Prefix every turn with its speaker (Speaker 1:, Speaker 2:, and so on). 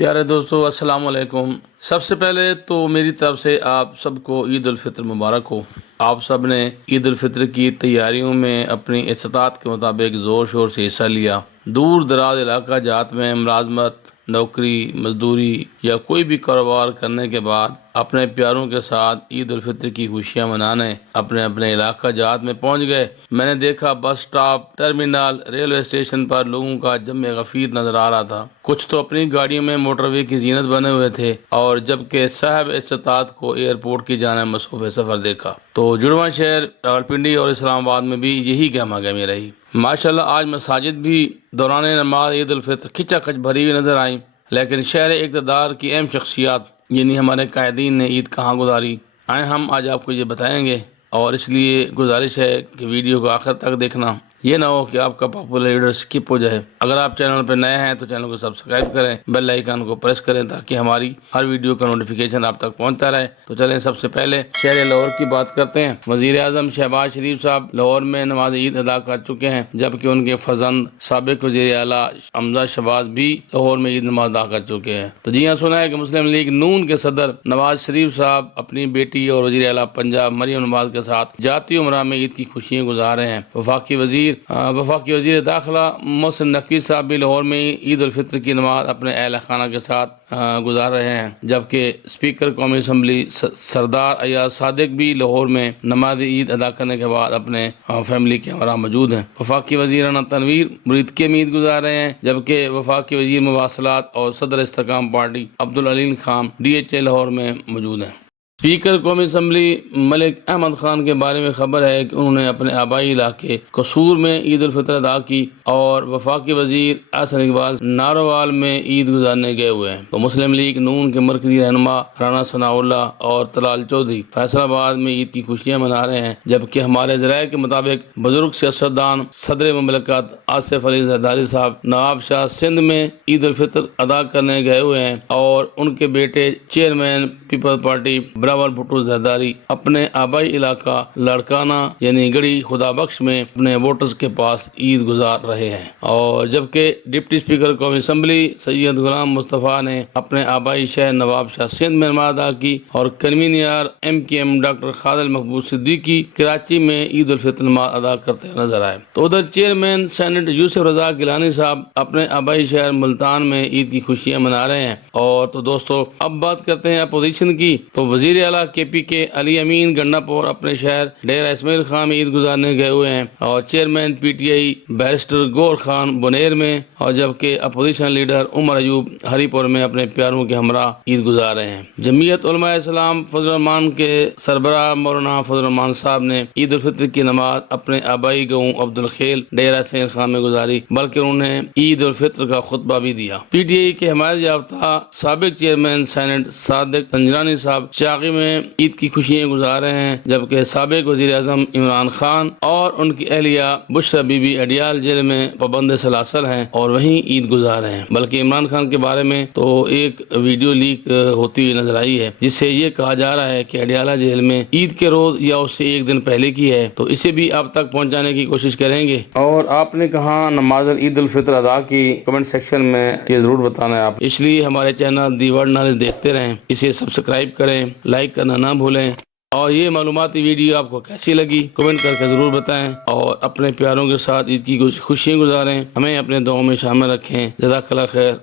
Speaker 1: پیارے دوستو، السلام علیکم۔ سب سے پہلے تو میری طرف سے آپ سب کو عید الفطر مبارک ہو۔ آپ سب نے عید الفطر کی تیاریوں میں اپنی استطاعت کے مطابق زور شور سے حصہ لیا۔ دور دراز علاقہ جات میں ملازمت نوکری، مزدوری یا کوئی بھی کاروبار کرنے کے بعد اپنے پیاروں کے ساتھ عید الفطر کی خوشیاں منانے اپنے اپنے علاقہ جات میں پہنچ گئے۔ میں نے دیکھا bus stop, terminal, railway station پر لوگوں کا جمع غفیر نظر آ رہا تھا۔ کچھ تو اپنی گاڑیوں میں موٹر وے کی زینت بنے ہوئے تھے اور جبکہ صاحب استطاعت کو ایئرپورٹ کی جانے مصروف سفر دیکھا۔ تو جڑواں شہر، راولپنڈی اور اسلام آباد میں بھی یہی گہما گہمی رہی۔ ماشاءاللہ، آج مساجد بھی دوران نماز عید الفطر کھچا کھچ بھری ہوئی نظر آئیں۔ لیکن شہر اقتدار کی اہم شخصیات یعنی ہمارے قائدین نے عید کہاں گزاری؟ آئیں ہم آج آپ کو یہ بتائیں گے اور اس لیے گزارش ہے کہ ویڈیو کو آخر تک دیکھنا۔ یہ نہ ہو کہ آپ کا پاپولر لیڈر سکپ ہو جائے۔ اگر آپ چینل پہ نئے ہیں تو چینل کو سبسکرائب کریں۔ بیل آئیکن کو پریس کریں تاکہ ہماری ہر ویڈیو کا نوٹیفیکیشن آپ تک پہنچتا رہے۔ تو چلیں سب سے پہلے شہر لاہور کی بات کرتے ہیں۔ وزیر اعظم شہباز شریف صاحب لاہور میں نماز عید ادا کر چکے ہیں، جبکہ ان کے فزند سابق وزیر اعلیٰ حمزہ شہباز بھی لاہور میں عید نماز ادا کر چکے ہیں۔ تو جی ہاں سنا ہے کہ مسلم لیگ نون کے صدر نواز شریف صاحب اپنی بیٹی اور وزیر اعلیٰ پنجاب مریم نواز کے ساتھ جاتی عمرہ میں عید کی خوشیاں گزار رہے ہیں۔ وفاقی وزیر وفاقی وزیر داخلہ محسن نقی صاحب بھی لاہور میں عید الفطر کی نماز اپنے اہل خانہ کے ساتھ گزار رہے ہیں۔ جبکہ اسپیکر قومی اسمبلی سردار ایاز صادق بھی لاہور میں نماز عید ادا کرنے کے بعد اپنے فیملی کے ہمراہ موجود ہیں۔ وفاقی وزیر تنویر مرید کے عید گزار رہے ہیں، جبکہ وفاقی وزیر مواصلات اور صدر Istehkam party Abdul Aleem Khan D H A Lahore میں موجود ہیں۔ اسپیکر قومی اسمبلی ملک احمد خان کے بارے میں خبر ہے کہ انہوں نے اپنے آبائی علاقے قصور میں عید الفطر ادا کی اور وفاقی وزیر احسن اقبال ناروال میں عید گزارنے گئے ہوئے ہیں۔ تو مسلم لیگ نون کے مرکزی رہنما رانا ثناء اللہ اور طلال چودھری فیصل آباد میں عید کی خوشیاں منا رہے ہیں، جبکہ ہمارے ذرائع کے مطابق بزرگ سیاستدان صدر مملکت آصف علی زرداری صاحب، نواب شاہ سندھ میں عید الفطر ادا کرنے گئے ہوئے ہیں اور ان کے بیٹے chairman people party Bilawal Bhutto Zardari اپنے آبائی علاقہ لڑکانہ یعنی گڑی خدا بخش میں اپنے ووٹرز کے پاس عید گزار رہے ہیں۔ اور جبکہ ڈپٹی اسپیکر قومی اسمبلی سید غلام مصطفیٰ نے اپنے آبائی شہر نواب شاہ سندھ میں نماز ادا کی اور convener M K M doctor خادل محبوب صدیقی کراچی میں عید الفطر نماز ادا کرتے نظر آئے۔ تو ادھر چیئرمین سینٹ یوسف رضا گیلانی صاحب اپنے آبائی شہر ملتان میں عید کی خوشیاں منا رہے ہیں۔ اور تو دوستو، اب بات کرتے ہیں اپوزیشن کی۔ تو وزیر اعلیٰ کے پی کے علی امین گنڈا پور اپنے شہر ڈیرہ اسماعیل خان میں عید گزارنے گئے ہوئے ہیں اور chairman P T I barrister Gohar Khan Buner میں اور جبکہ opposition leader Omar Ayub Haripur میں اپنے پیاروں کے ہمراہ عید گزار رہے ہیں۔ جمعیت علماء اسلام فضل الرحمان کے سربراہ مولانا فضل الرحمان صاحب نے عید الفطر کی نماز اپنے آبائی گاؤں عبد الخیل ڈیرہ سین خان میں گزاری، بلکہ انہوں نے عید الفطر کا خطبہ بھی دیا۔ پی ٹی آئی کے حمایت یافتہ سابق چیئرمین سینٹ صادق پنجرانی صاحب میں عید کی خوشیاں گزار رہے ہیں، جبکہ سابق وزیر اعظم عمران خان اور ان کی اہلیہ بشرا بی بی اڈیال جیل میں پابند سلاسل ہیں اور وہیں عید گزار رہے ہیں۔ بلکہ عمران خان کے بارے میں تو ایک ویڈیو لیک ہوتی ہوئی نظر آئی ہے، جس سے یہ کہا جا رہا ہے کہ اڈیالہ جیل میں عید کے روز یا اس سے ایک دن پہلے کی ہے۔ تو اسے بھی آپ تک پہنچانے کی کوشش کریں گے۔ اور آپ نے کہا نماز عید الفطر ادا کی، کمنٹ سیکشن میں یہ ضرور بتانا ہے آپ۔ اس لیے ہمارے چینل دی ورلڈ نالج دیکھتے رہیں، اسے سبسکرائب کریں، لائک لائک کرنا نہ بھولیں اور یہ معلوماتی ویڈیو آپ کو کیسی لگی کمنٹ کر کے ضرور بتائیں اور اپنے پیاروں کے ساتھ عید کی خوشیاں گزاریں ہمیں اپنے دعاوں میں شامل رکھیں۔ جزاک اللہ خیر۔